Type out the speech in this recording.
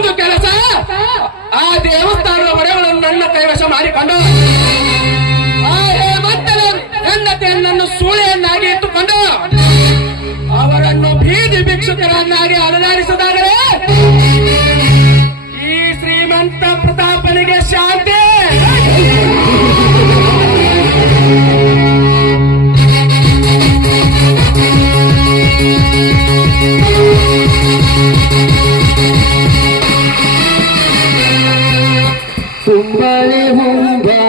ಮತ್ತೊಂದು ಕೆಲಸ. ಆ ದೇವಸ್ಥಾನದ ಹೊಡೆಗಳನ್ನು ನನ್ನ ಕೈವಶ ಮಾಡಿಕೊಂಡು, ಆ ಹೇಮಂತನ ಸೂಳೆಯನ್ನಾಗಿ ಇಟ್ಟುಕೊಂಡು, ಅವರನ್ನು ಬೀದಿ ಭಿಕ್ಷುಕರನ್ನಾಗಿ ಅಲದಾಡಿಸಿದಾಗಲೇ ಈ ಶ್ರೀಮಂತ ಪ್ರತಾಪನಿಗೆ ಶಾಂತಿ തുമ്പലി മുമ്പ